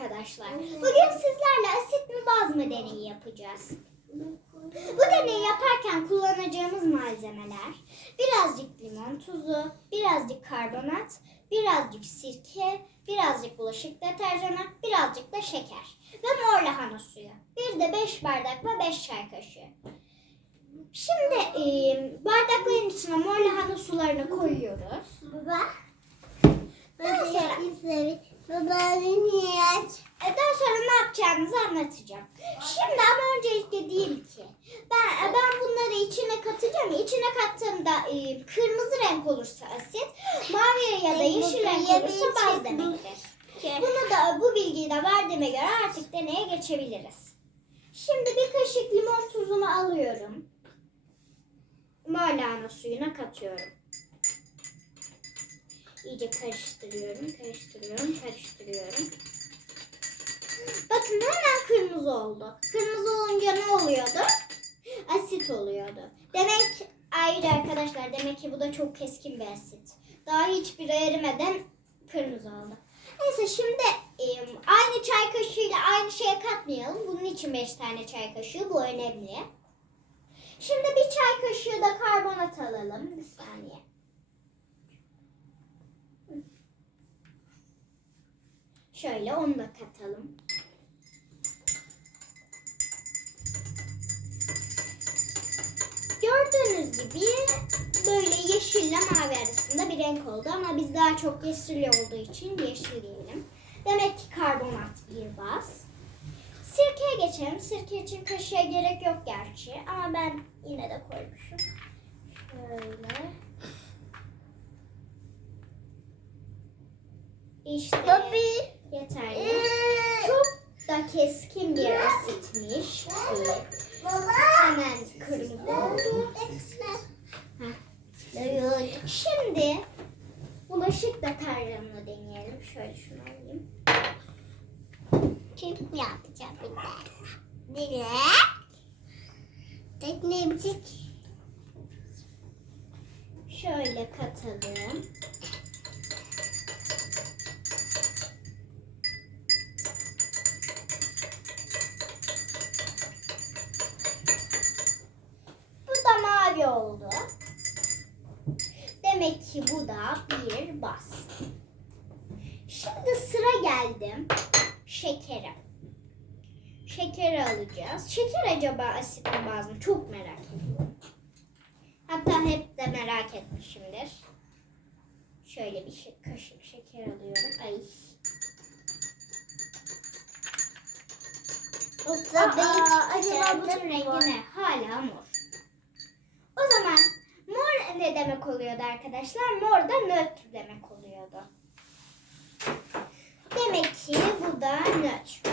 arkadaşlar. Bugün sizlerle asit mi baz mı deneyi yapacağız. Bu deneyi yaparken kullanacağımız malzemeler birazcık limon tuzu, birazcık karbonat, birazcık sirke, birazcık bulaşık deterjanı, birazcık da şeker ve mor lahana suyu. Bir de 5 bardak ve 5 çay kaşığı. Şimdi e, bardakların içine mor lahana sularını koyuyoruz. Baba. Daha sonra, Babanın ilaç. e, daha sonra ne yapacağınızı anlatacağım. Şimdi ama öncelikle diyeyim ki ben e, ben bunları içine katacağım. İçine kattığımda e, kırmızı renk olursa asit, mavi ya da yeşil renk olursa baz demektir. Bunu da bu bilgiyi de verdiğime göre artık deneye geçebiliriz. Şimdi bir kaşık limon tuzunu alıyorum. Mor lahana suyuna katıyorum. İyice karıştırıyorum, karıştırıyorum, karıştırıyorum. Bakın hemen kırmızı oldu. Kırmızı olunca ne oluyordu? Asit oluyordu. Demek ayrıca arkadaşlar demek ki bu da çok keskin bir asit. Daha hiçbir erimeden kırmızı oldu. Neyse şimdi aynı çay kaşığıyla aynı şeye katmayalım. Bunun için 5 tane çay kaşığı. Bu önemli. Şimdi bir çay kaşığı da karbonat alalım. Bir saniye. Şöyle onu da katalım. Gördüğünüz gibi böyle yeşille mavi arasında bir renk oldu ama biz daha çok yeşil olduğu için yeşil diyelim. Demek ki karbonat bir baz. Sirkeye geçelim. Sirke için kaşığa gerek yok gerçi ama ben yine de koymuşum. Şöyle. İşte Tabii. Yeterli. Çok da keskin bir asitmiş. Hemen kırmızı oldu. Şimdi bulaşık deterjanını deneyelim. Şöyle şunu alayım. Kim yapacak bir de? Direkt. Teknemcik. Şöyle katalım. Oldu. Demek ki bu da bir bas. Şimdi sıra geldim şekere. Şekeri alacağız. Şeker acaba asit mi baz mı? Çok merak ediyorum. Hatta hep de merak etmişimdir. Şöyle bir şey, kaşık şeker alıyorum. Ay. Aa, acaba bunun rengi ne? Hala mor. O zaman mor ne demek oluyordu arkadaşlar? Mor da nötr demek oluyordu. Demek ki bu da nötr.